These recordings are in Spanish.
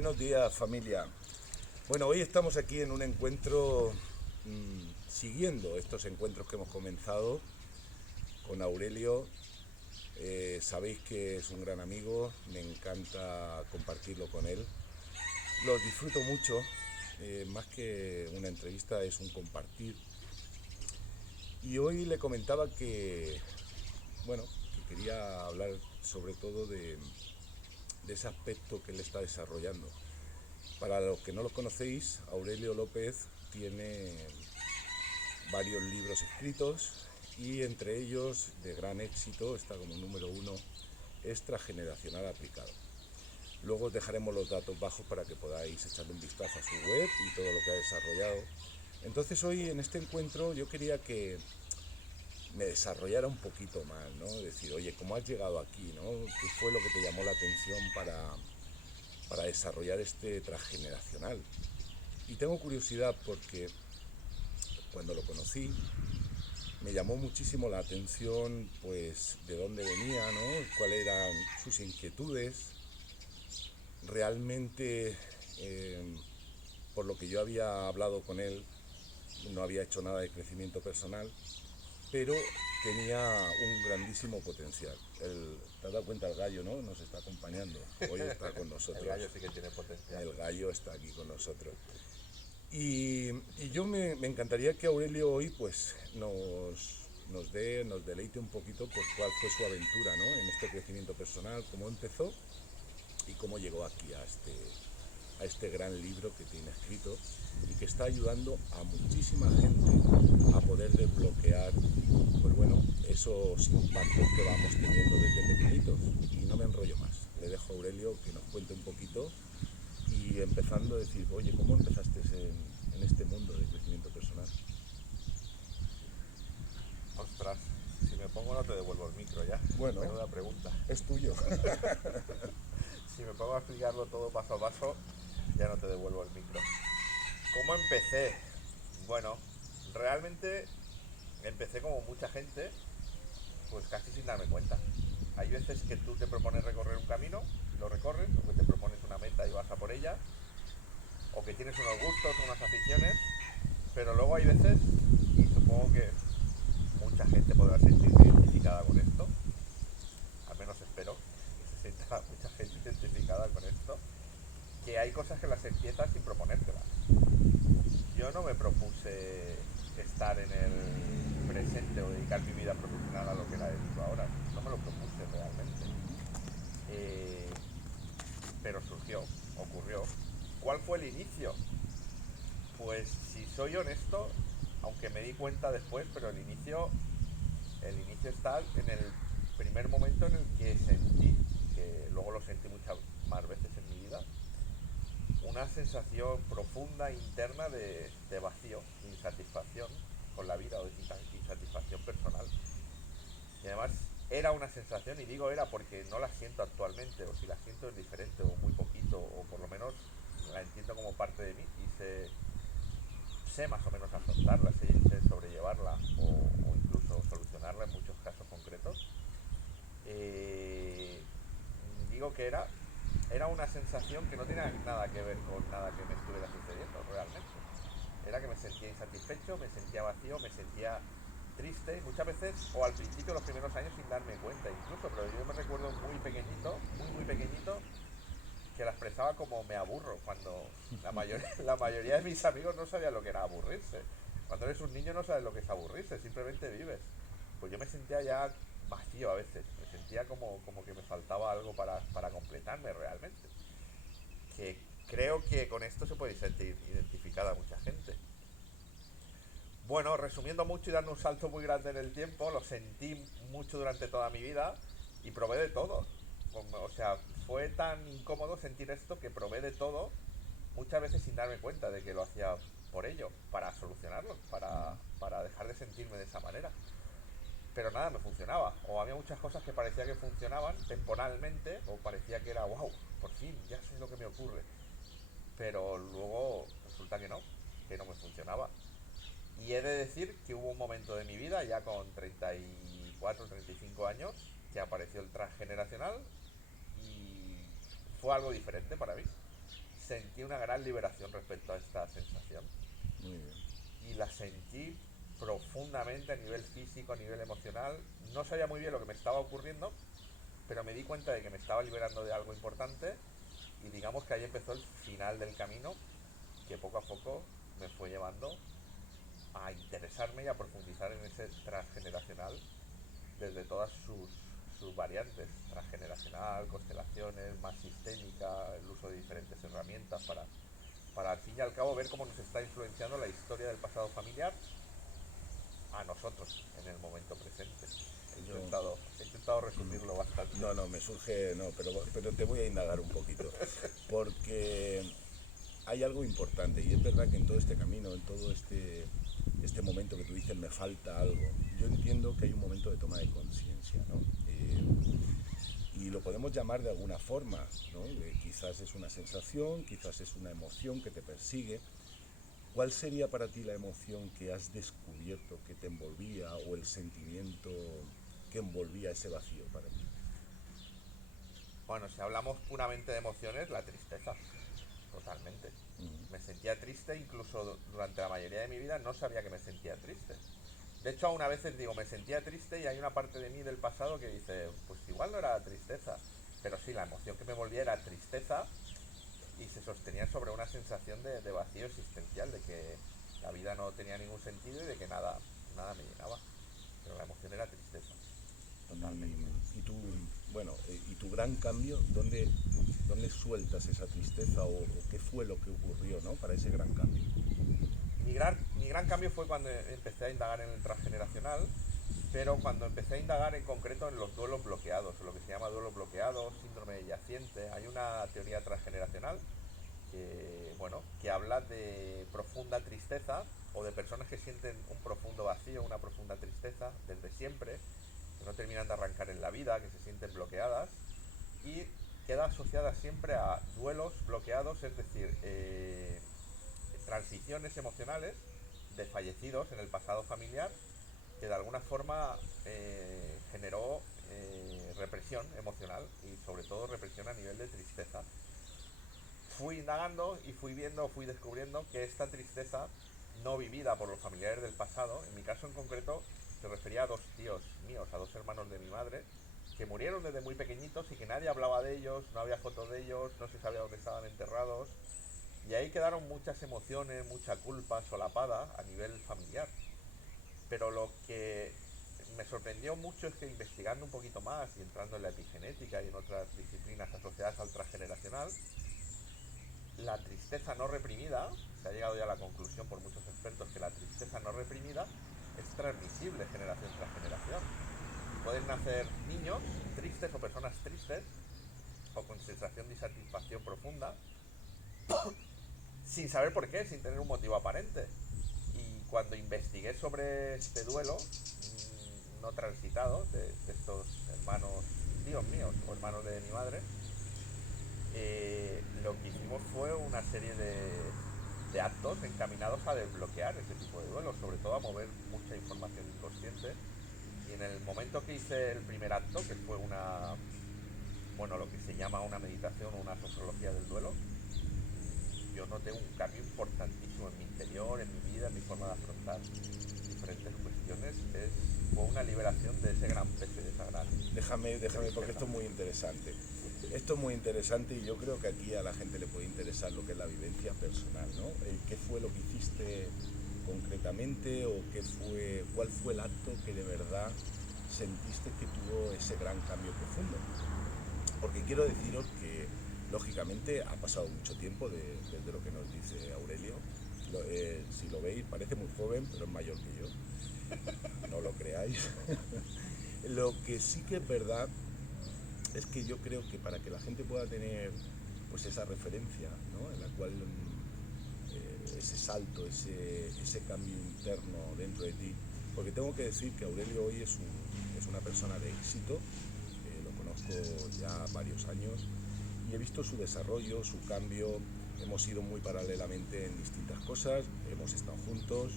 Buenos días, familia. Bueno, hoy estamos aquí en un encuentro, siguiendo estos encuentros que hemos comenzado con Aurelio. Sabéis que es un gran amigo, me encanta compartirlo con él. Los disfruto mucho, más que una entrevista es un compartir. Y hoy le comentaba que, bueno, que quería hablar sobre todo de ese aspecto que él está desarrollando. Para los que no lo conocéis, Aurelio López tiene varios libros escritos y entre ellos, de gran éxito, está como número uno, Extrageneracional Aplicado. Luego os dejaremos los datos bajos para que podáis echarle un vistazo a su web y todo lo que ha desarrollado. Entonces hoy en este encuentro yo quería que me desarrollara un poquito más, ¿no? Decir, oye, ¿cómo has llegado aquí, no? ¿Qué fue lo que te llamó la atención para desarrollar este transgeneracional? Y tengo curiosidad porque cuando lo conocí me llamó muchísimo la atención, pues, de dónde venía, ¿no? Cuáles eran sus inquietudes. Realmente, por lo que yo había hablado con él, no había hecho nada de crecimiento personal, pero tenía un grandísimo potencial. Te has dado cuenta, el gallo, ¿no? Nos está acompañando. Hoy está con El nosotros. gallo sí que tiene potencial. El gallo está aquí con nosotros. Y yo me encantaría que Aurelio hoy pues nos deleite un poquito pues cuál fue su aventura, ¿no? En este crecimiento personal, cómo empezó y cómo llegó aquí a este gran libro que tiene escrito y que está ayudando a muchísima gente a poder desbloquear, pues bueno, esos impactos que vamos teniendo desde pequeñitos. Y no me enrollo más, le dejo a Aurelio que nos cuente un poquito y empezando a decir, oye, ¿cómo empezaste en este mundo de crecimiento personal? Ostras, si me pongo no te devuelvo el micro ya. Bueno, Menuda pregunta. es tuyo. Si me pongo a explicarlo todo paso a paso, ya no te devuelvo el micro. ¿Cómo empecé? Bueno, realmente empecé como mucha gente, pues casi sin darme cuenta. Hay veces que tú te propones recorrer un camino y lo recorres, o que te propones una meta y vas a por ella, o que tienes unos gustos, unas aficiones, pero luego hay veces, y supongo que mucha gente podrá sentirse identificada con esto, al menos espero que se sienta mucha gente identificada con esto, que hay cosas que las empiezas sin proponértelas. Yo no me propuse estar en el presente o dedicar mi vida profesional a lo que la dedico ahora, no me lo propuse realmente. Eh, pero surgió, ocurrió. ¿Cuál fue el inicio? Pues si soy honesto, aunque me di cuenta después, pero el inicio está en el primer momento en el que sentí, que luego lo sentí muchas más veces en mi vida, una sensación profunda interna de vacío, insatisfacción con la vida o de insatisfacción personal. Y además era una sensación, y digo era porque no la siento actualmente, o si la siento es diferente, o muy poquito, o por lo menos la entiendo como parte de mí y sé más o menos afrontarla, sé sobrellevarla o incluso solucionarla en muchos casos concretos. Eh, Digo que era una sensación que no tenía nada que ver con nada que me estuviera sucediendo realmente. Era que me sentía insatisfecho, me sentía vacío, me sentía triste, muchas veces, o al principio, los primeros años sin darme cuenta incluso, pero yo me recuerdo muy pequeñito, muy pequeñito, que la expresaba como me aburro, cuando la mayoría de mis amigos no sabían lo que era aburrirse. Cuando eres un niño no sabes lo que es aburrirse, simplemente vives. Pues yo me sentía ya vacío a veces, me sentía como que me faltaba algo para completarme realmente. Que creo que con esto se puede sentir identificada mucha gente. Bueno, resumiendo mucho y dando un salto muy grande en el tiempo, lo sentí mucho durante toda mi vida y probé de todo. O sea, fue tan incómodo sentir esto que probé de todo, muchas veces sin darme cuenta de que lo hacía por ello, para solucionarlo, para dejar de sentirme de esa manera. Pero nada me funcionaba, o había muchas cosas que parecía que funcionaban temporalmente, o parecía que era, wow, por fin, ya sé lo que me ocurre. Pero luego resulta que no me funcionaba. Y he de decir que hubo un momento de mi vida, ya con 34, 35 años, que apareció el transgeneracional y fue algo diferente para mí. sentí una gran liberación respecto a esta sensación. Muy bien. Y la sentí profundamente a nivel físico, a nivel emocional. No sabía muy bien lo que me estaba ocurriendo, pero me di cuenta de que me estaba liberando de algo importante y digamos que ahí empezó el final del camino que poco a poco me fue llevando a interesarme y a profundizar en ese transgeneracional desde todas sus variantes, transgeneracional, constelaciones, más sistémica, el uso de diferentes herramientas para al fin y al cabo ver cómo nos está influenciando la historia del pasado familiar a nosotros en el momento presente. Yo, He intentado resumirlo bastante. no, no, me surge, no, pero te voy a indagar un poquito, porque hay algo importante y es verdad que en todo este camino, en todo este momento que tú dices me falta algo, yo entiendo que hay un momento de toma de conciencia, ¿no? Y lo podemos llamar de alguna forma, ¿no? Quizás es una sensación, quizás es una emoción que te persigue. ¿Cuál sería para ti la emoción que has descubierto que te envolvía o el sentimiento que envolvía ese vacío para ti? Bueno, si hablamos puramente de emociones, la tristeza, totalmente. Me sentía triste, incluso durante la mayoría de mi vida no sabía que me sentía triste. De hecho, aún a veces digo, me sentía triste y hay una parte de mí del pasado que dice, pues igual no era tristeza. Pero sí, la emoción que me volvía era tristeza y se sostenía sobre una sensación de vacío existencial, de que la vida no tenía ningún sentido y de que nada me llenaba. Pero la emoción era tristeza, totalmente. Y tu gran cambio, ¿dónde sueltas esa tristeza o qué fue lo que ocurrió, ¿no? Para ese gran cambio? Mi gran cambio fue cuando empecé a indagar en el transgeneracional, pero cuando empecé a indagar en concreto en los duelos bloqueados, o lo que se llama duelo bloqueado, síndrome de yaciente. Hay una teoría transgeneracional que habla de profunda tristeza o de personas que sienten un profundo vacío, una profunda tristeza desde siempre, que no terminan de arrancar en la vida, que se sienten bloqueadas y queda asociada siempre a duelos bloqueados, es decir, transiciones emocionales de fallecidos en el pasado familiar que de alguna forma generó represión emocional y sobre todo represión a nivel de tristeza. Fui indagando y fui descubriendo que esta tristeza no vivida por los familiares del pasado, en mi caso en concreto, se refería a dos tíos míos, a dos hermanos de mi madre, que murieron desde muy pequeñitos y que nadie hablaba de ellos, no había fotos de ellos, no se sabía dónde estaban enterrados. Y ahí quedaron muchas emociones, mucha culpa solapada a nivel familiar. Pero lo que me sorprendió mucho es que investigando un poquito más y entrando en la epigenética y en otras disciplinas asociadas al transgeneracional, la tristeza no reprimida, se ha llegado ya a la conclusión por muchos expertos que la tristeza no reprimida es transmisible generación tras generación. Pueden nacer niños tristes o personas tristes o con sensación de insatisfacción profunda sin saber por qué, sin tener un motivo aparente. Y cuando investigué sobre este duelo no transitado de estos hermanos, tíos míos o hermanos de mi madre, lo que hicimos fue una serie de actos encaminados a desbloquear ese tipo de duelos, sobre todo a mover mucha información inconsciente. Y en el momento que hice el primer acto, que fue lo que se llama una meditación o una sofrología del duelo, yo noté un cambio importantísimo en mi interior, en mi vida, en mi forma de afrontar diferentes cuestiones. Fue una liberación de ese gran peso y de esa gran... Déjame, porque esto es muy interesante. Esto es muy interesante y yo creo que aquí a la gente le puede interesar lo que es la vivencia personal, ¿no? ¿Qué fue lo que hiciste concretamente o cuál fue el acto que de verdad sentiste que tuvo ese gran cambio profundo? Porque quiero deciros que, lógicamente, ha pasado mucho tiempo desde lo que nos dice Aurelio. Si lo veis, parece muy joven, pero es mayor que yo. No lo creáis. Lo que sí que es verdad es que yo creo que para que la gente pueda tener pues esa referencia, ¿no? En la cual ese salto, ese cambio interno dentro de ti, porque tengo que decir que Aurelio hoy es una persona de éxito, lo conozco ya varios años y he visto su desarrollo, su cambio. Hemos ido muy paralelamente en distintas cosas, hemos estado juntos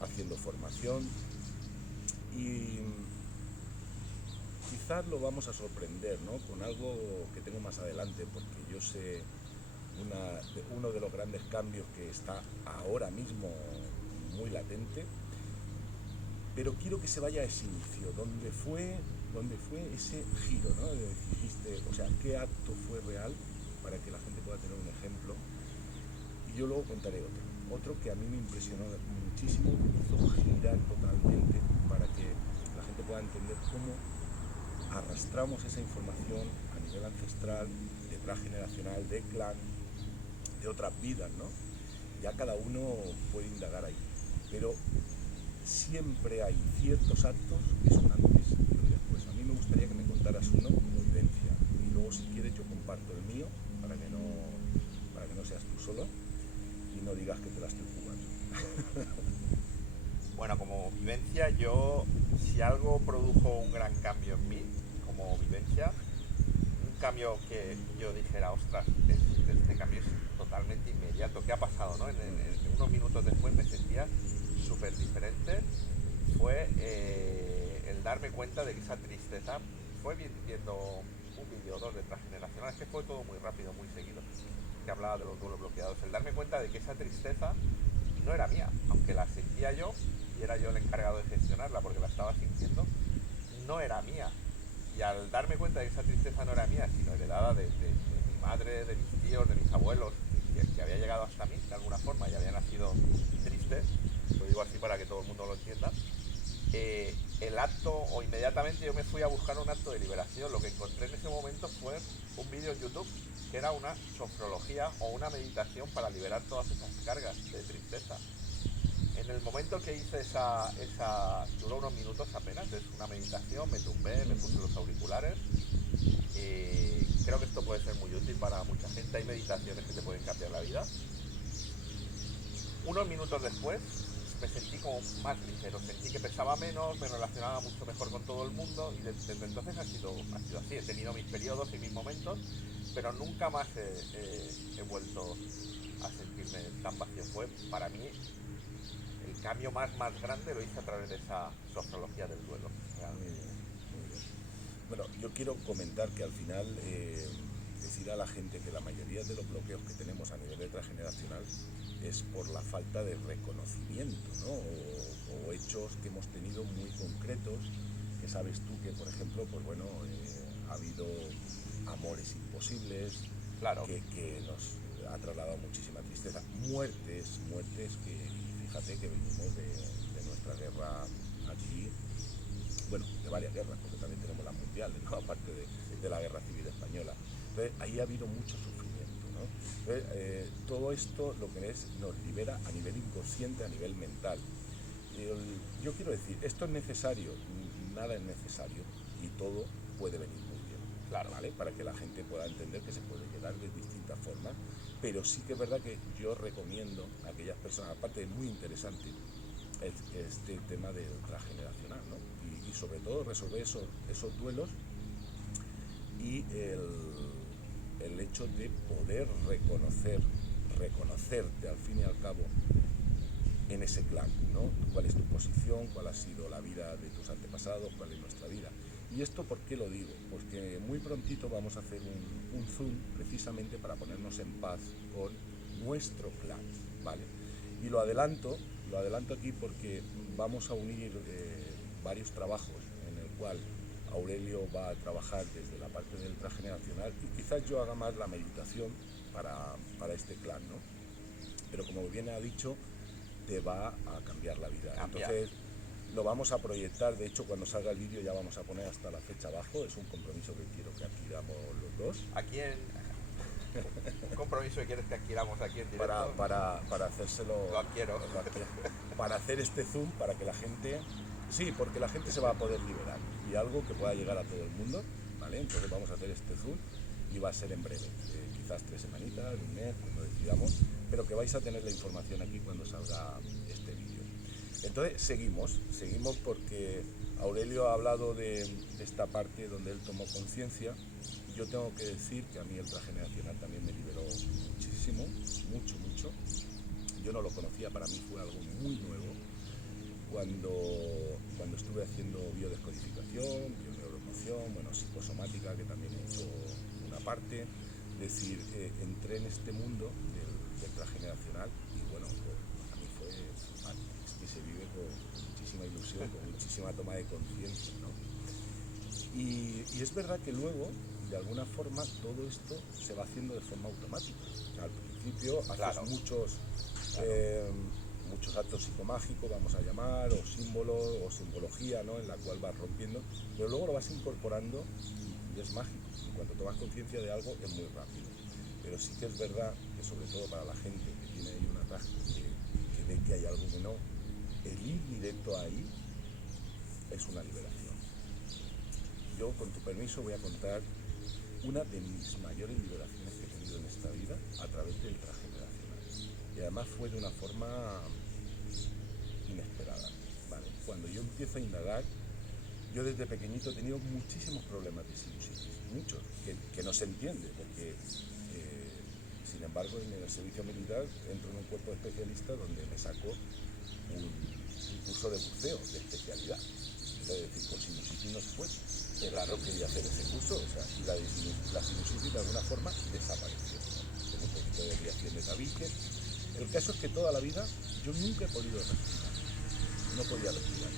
haciendo formación y quizás lo vamos a sorprender, ¿no? Con algo que tengo más adelante, porque yo sé uno de los grandes cambios que está ahora mismo muy latente, pero quiero que se vaya a ese inicio, donde fue ese giro, ¿no? Dijiste, o sea, qué acto fue real para que la gente pueda tener un ejemplo. Y yo luego contaré otro que a mí me impresionó muchísimo, que me hizo girar totalmente para que la gente pueda entender cómo arrastramos esa información a nivel ancestral, de transgeneracional, de clan, de otras vidas, ¿no? Ya cada uno puede indagar ahí, pero siempre hay ciertos actos que son antes y un después. A mí me gustaría que me contaras uno como vivencia, y luego si quieres yo comparto el mío para que no seas tú solo y no digas que te la estoy jugando. Bueno, como vivencia, si algo produjo un gran cambio en mí, como vivencia, un cambio que yo dijera, ostras, este cambio es totalmente inmediato. ¿Qué ha pasado? ¿No? En unos minutos después me sentía súper diferente. Fue el darme cuenta de que esa tristeza, fue viendo un vídeo o dos de transgeneracional, es que fue todo muy rápido, muy seguido, que hablaba de los duelos bloqueados. El darme cuenta de que esa tristeza no era mía, aunque la sentía yo y era yo el encargado de gestionarla porque la estaba sintiendo, no era mía. Y al darme cuenta de que esa tristeza no era mía, sino heredada de mi madre, de mis tíos, de mis abuelos, que había llegado hasta mí de alguna forma y había nacido triste, lo digo así para que todo el mundo lo entienda, el acto, o inmediatamente yo me fui a buscar un acto de liberación. Lo que encontré en ese momento fue un vídeo en YouTube que era una sofrología o una meditación para liberar todas esas cargas de tristeza. En el momento que hice duró unos minutos apenas, es una meditación, me tumbé, me puse los auriculares. Creo que esto puede ser muy útil para mucha gente. Hay meditaciones que te pueden cambiar la vida. Unos minutos después me sentí como más ligero, sentí que pesaba menos, me relacionaba mucho mejor con todo el mundo y desde entonces ha sido así. He tenido mis periodos y mis momentos, pero nunca más he vuelto a sentirme tan vacío. Fue para mí el cambio más grande, lo hice a través de esa sofrología del duelo. Muy bien, muy bien. Bueno, yo quiero comentar que al final decir a la gente que la mayoría de los bloqueos que tenemos a nivel transgeneracional es por la falta de reconocimiento, ¿no? O hechos que hemos tenido muy concretos, que sabes tú que, por ejemplo, pues bueno, ha habido amores imposibles, Claro. que nos ha trasladado muchísima tristeza, muertes que, fíjate que venimos de nuestra guerra aquí, bueno, de varias guerras, porque también tenemos las mundiales, ¿no? Aparte de la guerra civil española. Entonces, ahí ha habido mucho sufrimiento, ¿no? Entonces, todo esto lo que es, nos libera a nivel inconsciente, a nivel mental. Yo quiero decir, esto es necesario, nada es necesario y todo puede venir muy bien, Claro. ¿vale? Para que la gente pueda entender que se puede llegar de distintas formas, pero sí que es verdad que yo recomiendo a aquellas personas, aparte es muy interesante, este tema del transgeneracional, ¿no? Y sobre todo resolver esos duelos y el hecho de poder reconocerte al fin y al cabo en ese clan, ¿no? ¿Cuál es tu posición? ¿Cuál ha sido la vida de tus antepasados? ¿Cuál es nuestra vida? ¿Y esto por qué lo digo? Porque muy prontito vamos a hacer un Zoom precisamente para ponernos en paz con nuestro clan, ¿vale? Y lo adelanto aquí porque vamos a unir varios trabajos en el cual Aurelio va a trabajar desde la parte del transgeneracional y quizás yo haga más la meditación para este clan, ¿no? Pero como bien ha dicho, te va a cambiar la vida. Entonces lo vamos a proyectar, de hecho cuando salga el vídeo ya vamos a poner hasta la fecha abajo, es un compromiso que quiero que adquiramos los dos. Un compromiso que quieres que adquiramos aquí en directo. Para hacérselo. Lo adquiero. Para hacer este Zoom, para que la gente. Sí, porque la gente se va a poder liberar. Y algo que pueda llegar a todo el mundo, ¿vale? Entonces vamos a hacer este Zoom y va a ser en breve. Quizás 3 semanitas, un mes, cuando decidamos. Pero que vais a tener la información aquí cuando salga este vídeo. Entonces seguimos porque Aurelio ha hablado de esta parte donde él tomó conciencia. Yo tengo que decir que a mí el transgeneracional también me liberó muchísimo, mucho. Yo no lo conocía, para mí fue algo muy nuevo. Cuando estuve haciendo biodescodificación, bioneuroemoción, psicosomática, que también he hecho una parte, decir, entré en este mundo del transgeneracional y bueno, pues, a mí fue flipante. Es que se vive con muchísima ilusión, con muchísima toma de conciencia, ¿no? Y es verdad que luego, de alguna forma, todo esto se va haciendo de forma automática. O sea, al principio haces Claro. muchos actos psicomágicos, vamos a llamar, o símbolos, o simbología, ¿no? En la cual vas rompiendo, pero luego lo vas incorporando y es mágico. En cuanto tomas conciencia de algo, es muy rápido. Pero sí que es verdad que, sobre todo para la gente que tiene ahí un atasco, que ve que hay algo que no, el ir directo ahí es una liberación. Yo, con tu permiso, voy a contar una de mis mayores liberaciones que he tenido en esta vida a través del transgeneracional. Y además fue de una forma inesperada, ¿vale? Cuando yo empiezo a indagar, yo desde pequeñito he tenido muchísimos problemas de sinusitis, muchos, que no se entiende, porque sin embargo en el servicio militar entro en un cuerpo de especialistas donde me sacó un curso de buceo de especialidad. Es decir, con sinusitis no se puede. Claro, quería hacer ese curso, o sea, y la sinusitis de alguna forma desapareció. Tengo un poquito de desviación de tabique. El caso es que toda la vida yo nunca he podido respirar. No podía respirar.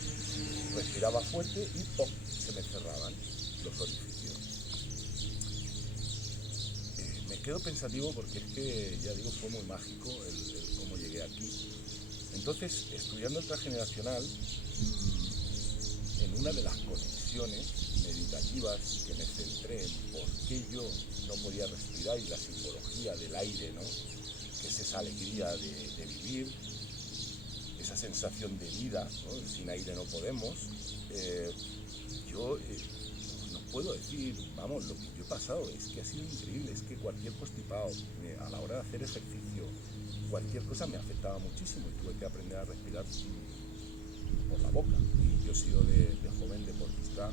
Respiraba fuerte y ¡pum!, se me cerraban los orificios. Me quedo pensativo porque es que, ya digo, fue muy mágico el cómo llegué aquí. Entonces, estudiando el transgeneracional, en una de las conexiones meditativas que me centré en por qué yo no podía respirar y la simbología del aire, ¿no? Que es esa alegría de vivir, esa sensación de vida, ¿no? Sin aire no podemos. Yo no puedo decir, vamos, lo que yo he pasado es que ha sido increíble, es que cualquier constipado, a la hora de hacer ejercicio, cualquier cosa me afectaba muchísimo y tuve que aprender a respirar por la boca. Y yo he sido de joven deportista,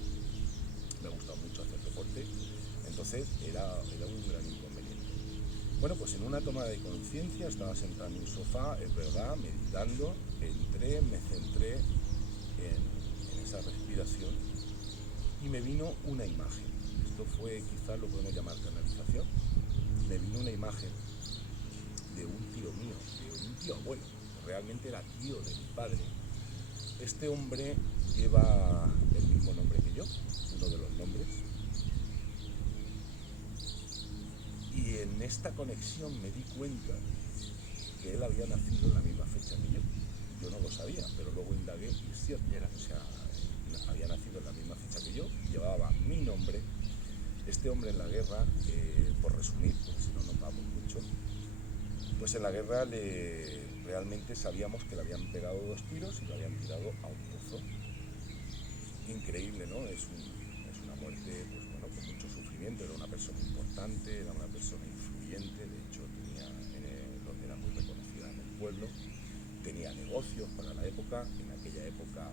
me gusta mucho hacer deporte, entonces era un gran inconveniente. Bueno, pues en una toma de conciencia estaba sentado en un sofá, es verdad, meditando, entré, me centré en esa respiración y me vino una imagen. Esto fue, quizás lo podemos llamar canalización. Me vino una imagen de un tío mío, de un tío abuelo, realmente era tío de mi padre. Este hombre lleva el mismo nombre que yo, uno de los nombres. Y en esta conexión me di cuenta que él había nacido en la misma fecha que yo. Yo no lo sabía, pero luego indagué y es cierto. O sea, había nacido en la misma fecha que yo, llevaba mi nombre. Este hombre en la guerra, por resumir, porque si no nos vamos mucho, pues en la guerra realmente sabíamos que le habían pegado 2 tiros y lo habían tirado a un pozo. Increíble, ¿no? Es una muerte, pues bueno, con mucho sufrimiento. Era una persona importante, era una persona influyente, de hecho era muy reconocida en el pueblo, tenía negocios para la época, en aquella época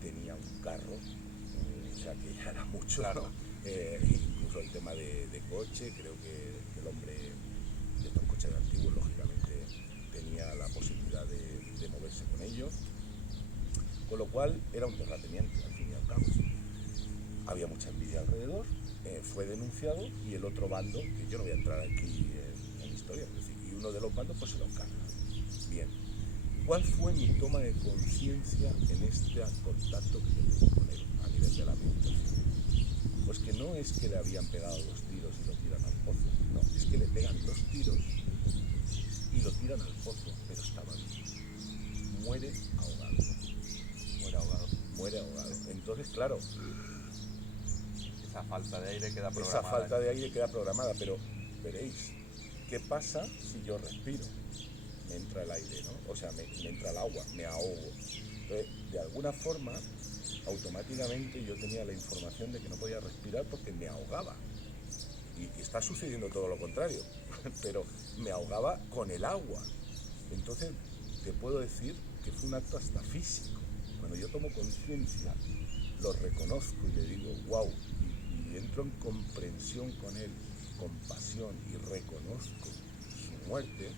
tenía un carro, o sea que ya era mucho, claro. Incluso el tema de coche, creo que el hombre de estos coches antiguos, lógicamente, tenía la posibilidad de moverse con ellos, con lo cual era un terrateniente, al fin y al cabo. Había mucha envidia alrededor, fue denunciado y el otro bando, que yo no voy a entrar aquí en historia, es decir, y uno de los bandos pues se lo carga. Bien, ¿cuál fue mi toma de conciencia en este contacto que yo tuve con él a nivel de la meditación? Pues que no es que le habían pegado 2 tiros y lo tiran al pozo, no, es que le pegan 2 tiros y lo tiran al pozo, pero estaba vivo. Muere ahogado. Muere ahogado. Entonces, claro, esa falta de aire queda programada. Esa falta de aire queda programada, pero veréis, ¿qué pasa si yo respiro? Me entra el aire, ¿no? O sea, me entra el agua, me ahogo. Entonces, de alguna forma, automáticamente yo tenía la información de que no podía respirar porque me ahogaba. Y está sucediendo todo lo contrario, pero me ahogaba con el agua. Entonces, te puedo decir que fue un acto hasta físico. Cuando yo tomo conciencia, lo reconozco y le digo, wow, y entro en comprensión con él, compasión, y reconozco su muerte,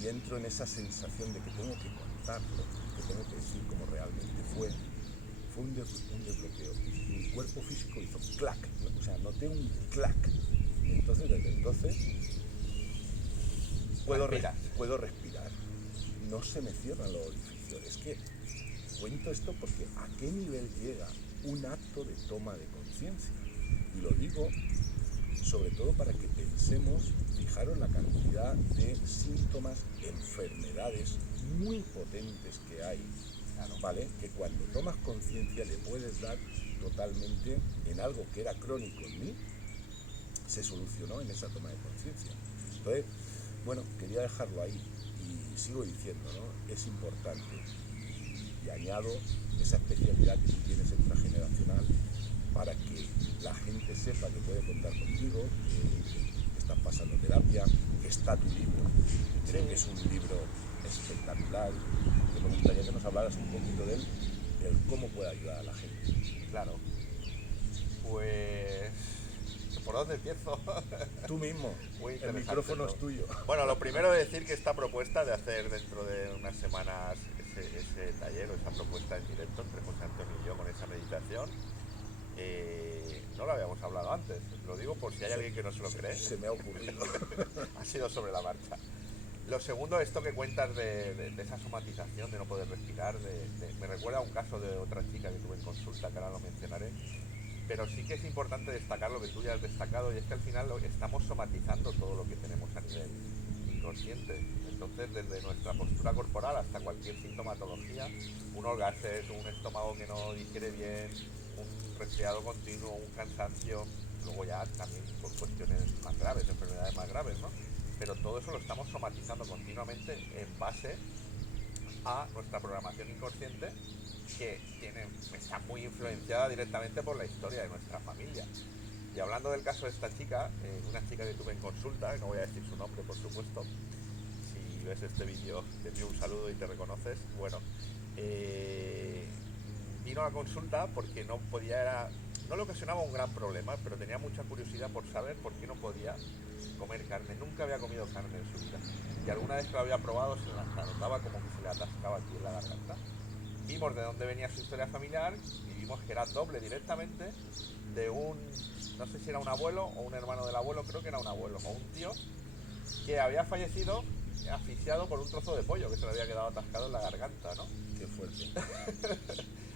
y entro en esa sensación de que tengo que contarlo, que tengo que decir cómo realmente fue un desbloqueo. Y mi cuerpo físico hizo clac, o sea, noté un clac Entonces, desde entonces, Respiras. puedo respirar. No se me cierran los orificios. Es que cuento esto porque a qué nivel llega un acto de toma de conciencia. Y lo digo sobre todo para que pensemos, fijaros la cantidad de síntomas, enfermedades muy potentes que hay, ¿vale? Que cuando tomas conciencia le puedes dar totalmente en algo que era crónico en mí, se solucionó en esa toma de conciencia. Entonces, bueno, quería dejarlo ahí y sigo diciendo, ¿no? Es importante y añado esa especialidad que tú tienes extrageneracional para que la gente sepa que puede contar contigo, que estás pasando terapia, que está tu libro, que creo que es un libro espectacular, que me gustaría que nos hablaras un poquito de él, del cómo puede ayudar a la gente. Claro. Pues... ¿por dónde empiezo? Tú mismo, Muy el interesante micrófono todo. es tuyo. Bueno, lo primero es decir que esta propuesta de hacer dentro de unas semanas ese taller o esa propuesta en directo entre José Antonio y yo con esa meditación, no lo habíamos hablado antes. Lo digo por si hay alguien que no se lo cree. Se me ha ocurrido. Ha sido sobre la marcha. Lo segundo, esto que cuentas de esa somatización, de no poder respirar, me recuerda a un caso de otra chica que tuve en consulta, que ahora lo mencionaré. Pero sí que es importante destacar lo que tú ya has destacado, y es que al final estamos somatizando todo lo que tenemos a nivel inconsciente. Entonces, desde nuestra postura corporal hasta cualquier sintomatología, un holgazanes, un estómago que no digiere bien, un resfriado continuo, un cansancio, luego ya también por cuestiones más graves, enfermedades más graves, ¿no? Pero todo eso lo estamos somatizando continuamente en base a nuestra programación inconsciente, que está muy influenciada directamente por la historia de nuestra familia. Y hablando del caso de esta chica, una chica que tuve en consulta, no voy a decir su nombre por supuesto, si ves este vídeo te envío un saludo y te reconoces. Bueno, vino a la consulta porque no le ocasionaba un gran problema, pero tenía mucha curiosidad por saber por qué no podía comer carne. Nunca había comido carne en su vida, y alguna vez que lo había probado se la notaba como que se le atascaba aquí en la garganta. Vimos de dónde venía su historia familiar y vimos que era doble directamente de no sé si era un abuelo o un hermano del abuelo, creo que era un abuelo o un tío, que había fallecido asfixiado por un trozo de pollo que se le había quedado atascado en la garganta, ¿no? Qué fuerte.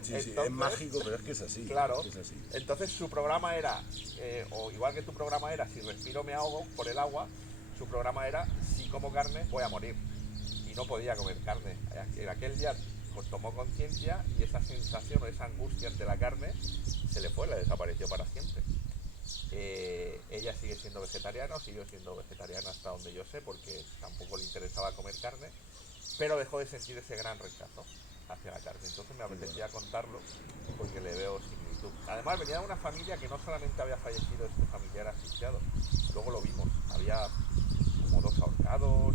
Sí, Entonces, sí, es mágico, pero es que es así. Claro, es así. entonces su programa era, o igual que tu programa era, si respiro me ahogo por el agua, su programa era, si como carne voy a morir. Y no podía comer carne. En aquel día pues tomó conciencia y esa sensación o esa angustia ante la carne se le fue, la desapareció para siempre. Ella sigue siendo vegetariana, o siguió siendo vegetariana hasta donde yo sé, porque tampoco le interesaba comer carne, pero dejó de sentir ese gran rechazo hacia la carne. Entonces me apetecía contarlo porque le veo similitud. Además venía de una familia que no solamente había fallecido este familiar asfixiado, luego lo vimos, había como 2 ahorcados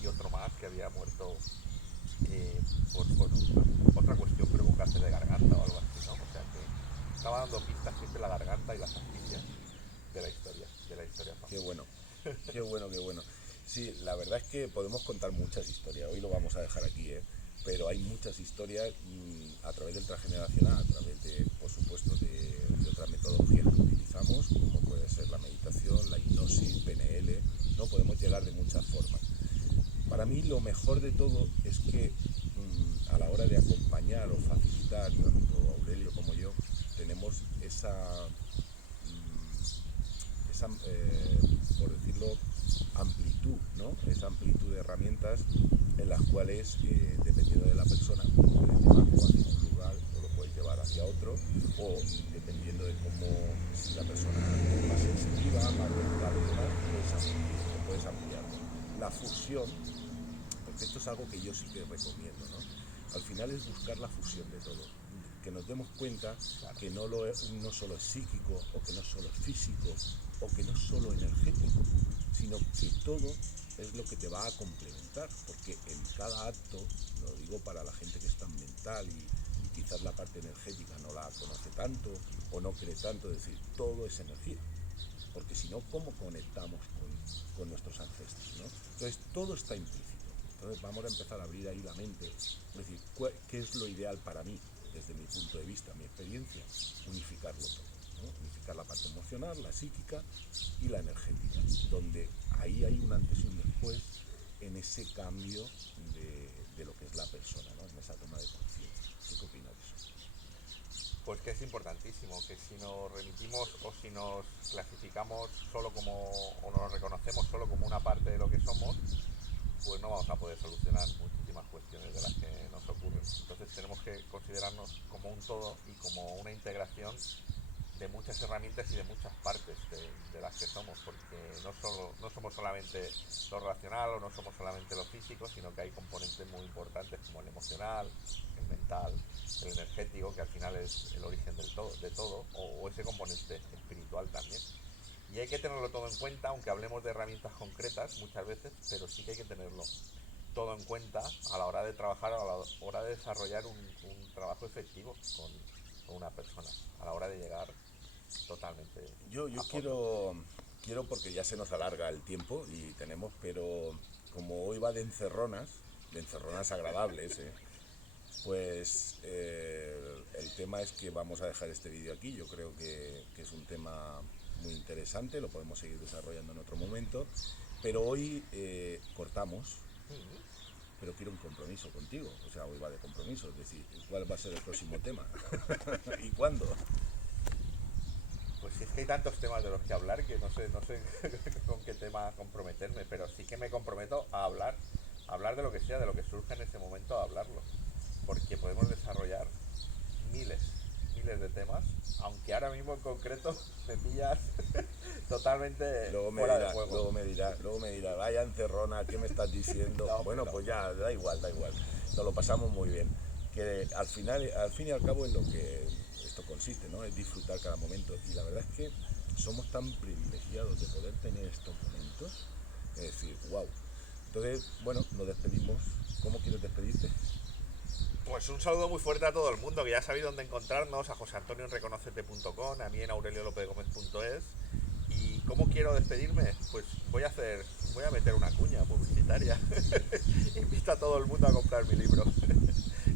y otro más que había muerto por otra cuestión, creo que un cáncer de garganta o algo así, ¿no? O sea que estaba dando pistas siempre la garganta y las asfixias de la historia familiar. Qué bueno, qué bueno, qué bueno. Sí, la verdad es que podemos contar muchas historias, hoy lo vamos a dejar aquí, pero hay muchas historias a través del transgeneracional, a través de, por supuesto, de otras metodologías que utilizamos, como puede ser la meditación, la hipnosis, PNL, ¿no? Podemos llegar de muchas formas. Para mí lo mejor de todo es que a la hora de acompañar o facilitar, tanto Aurelio como yo, tenemos por decirlo, amplitud, ¿no? Esa amplitud de herramientas en las cuales, dependiendo de la persona, lo puedes llevar hacia un lugar o lo puedes llevar hacia otro, o dependiendo de cómo, si la persona es más sensitiva, más mental y demás, puedes ampliarlo. La fusión, porque esto es algo que yo sí que recomiendo, ¿no? Al final es buscar la fusión de todo, que nos demos cuenta que no solo es psíquico, o que no solo es físico, o que no es solo energético, sino que todo es lo que te va a complementar, porque en cada acto, lo digo para la gente que es tan mental y quizás la parte energética no la conoce tanto o no cree tanto, es decir, todo es energía, porque si no, ¿cómo conectamos con nuestros ancestros, ¿no? Entonces todo está implícito. Entonces vamos a empezar a abrir ahí la mente, es decir, ¿qué es lo ideal para mí? Desde mi punto de vista, mi experiencia, unificarlo todo, ¿no? Unificar la parte emocional, la psíquica y la energética, donde ahí hay un antes y un después en ese cambio de lo que es la persona, ¿no? En esa toma de conciencia. ¿Tú qué opinas de eso? Pues que es importantísimo, que si nos remitimos o si nos clasificamos solo como, o nos reconocemos solo como una parte de lo que somos, pues no vamos a poder solucionar muchísimas cuestiones de las que nos ocurren. Entonces tenemos que considerarnos como un todo y como una integración de muchas herramientas y de muchas partes de las que somos, porque no somos solamente lo racional o no somos solamente lo físico, sino que hay componentes muy importantes como el emocional, el mental, el energético, que al final es el origen de todo, o ese componente espiritual también. Y hay que tenerlo todo en cuenta, aunque hablemos de herramientas concretas muchas veces, pero sí que hay que tenerlo todo en cuenta a la hora de trabajar, a la hora de desarrollar un trabajo efectivo con una persona, a la hora de llegar totalmente Yo a fondo. quiero porque ya se nos alarga el tiempo y tenemos, pero como hoy va de encerronas agradables, pues el tema es que vamos a dejar este vídeo aquí. Yo creo que es un tema muy interesante, lo podemos seguir desarrollando en otro momento, pero hoy cortamos, pero quiero un compromiso contigo. O sea, hoy va de compromiso, es decir, ¿cuál va a ser el próximo tema? ¿Y cuándo? Pues si es que hay tantos temas de los que hablar que no sé con qué tema comprometerme, pero sí que me comprometo a hablar de lo que sea, de lo que surja en ese momento, a hablarlo, porque podemos desarrollar miles, miles de temas, aunque ahora mismo en concreto me pillas totalmente fuera de juego. Luego me dirá, vaya encerrona, ¿qué me estás diciendo? No, Bueno, no. pues ya, da igual, nos lo pasamos muy bien. Que al final, al fin y al cabo es lo que esto consiste, ¿no? Es disfrutar cada momento. Y la verdad es que somos tan privilegiados de poder tener estos momentos, es decir, wow. Entonces, bueno, nos despedimos. ¿Cómo quieres despedirte? Pues un saludo muy fuerte a todo el mundo, que ya sabéis dónde encontrarnos, a joseantonioenreconocete.com, a mí en aureliolopezgomez.es. ¿Y cómo quiero despedirme? Pues voy a meter una cuña publicitaria. Invito a todo el mundo a comprar mi libro.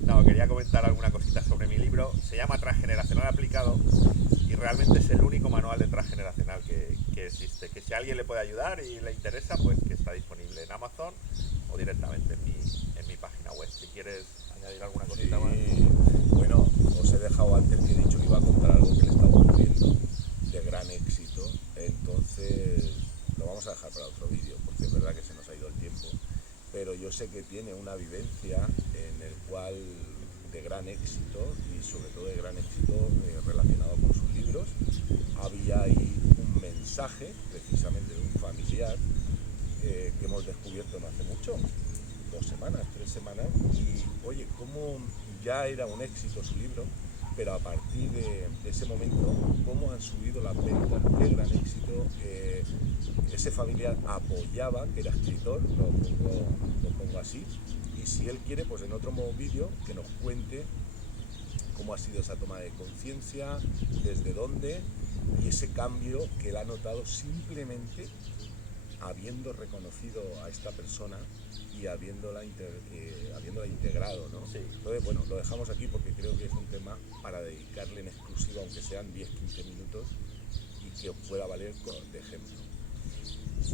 No, quería comentar alguna cosita sobre mi libro. Se llama Transgeneracional Aplicado y realmente es el único manual de transgeneracional que existe. Que si a alguien le puede ayudar y le interesa, pues que está disponible en Amazon o directamente en mi página web. Si quieres añadir alguna cosita más. Bueno, os he dejado antes que he dicho que iba a contar algo que le está ocurriendo de gran éxito, entonces lo vamos a dejar para otro vídeo, porque es verdad que se nos ha ido el tiempo, pero yo sé que tiene una vivencia en el cual de gran éxito y sobre todo de gran éxito relacionado con sus libros. Había ahí un mensaje precisamente de un familiar que hemos descubierto no hace mucho, 2 semanas, 3 semanas, y oye, cómo ya era un éxito su libro, pero a partir de ese momento, cómo han subido las ventas, qué gran éxito. Ese familiar apoyaba, que era escritor, lo pongo así, y si él quiere, pues en otro vídeo que nos cuente cómo ha sido esa toma de conciencia, desde dónde, y ese cambio que él ha notado simplemente habiendo reconocido a esta persona y habiéndola integrado, ¿no? Sí. Entonces, bueno, lo dejamos aquí porque creo que es un tema para dedicarle en exclusiva, aunque sean 10-15 minutos, y que os pueda valer de ejemplo.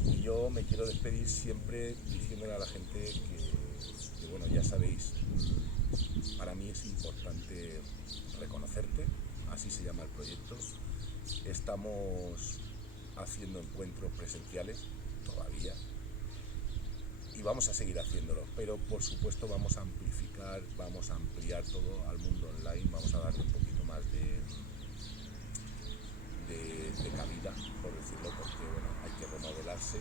Y yo me quiero despedir siempre diciéndole a la gente que bueno, ya sabéis, para mí es importante reconocerte, así se llama el proyecto. Estamos haciendo encuentros presenciales todavía y vamos a seguir haciéndolo, pero por supuesto vamos a amplificar, vamos a ampliar todo al mundo online, vamos a darle un poquito más de cabida, por decirlo, porque bueno, hay que remodelarse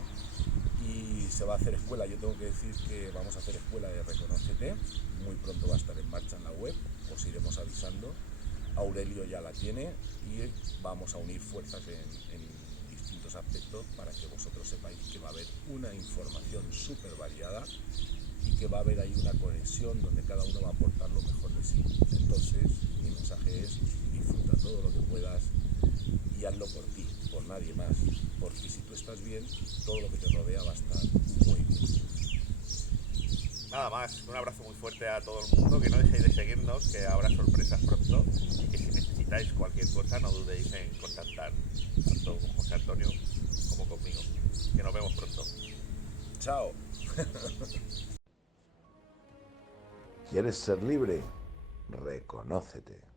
y se va a hacer escuela. Yo tengo que decir que vamos a hacer escuela de Reconócete, muy pronto va a estar en marcha en la web, os iremos avisando. Aurelio ya la tiene y vamos a unir fuerzas en distintos aspectos para que vosotros sepáis que va a haber una información súper variada y que va a haber ahí una conexión donde cada uno va a aportar lo mejor de sí. Entonces mi mensaje es: disfruta todo lo que puedas y hazlo por ti, por nadie más, porque si tú estás bien, todo lo que te rodea va a estar muy bien. nada más, un abrazo muy fuerte a todo el mundo, que no dejéis de seguirnos, que habrá sorpresas pronto y que si necesitáis cualquier cosa no dudéis en contactar tanto con José Antonio como conmigo. Que nos vemos pronto. Chao. ¿Quieres ser libre? Reconócete.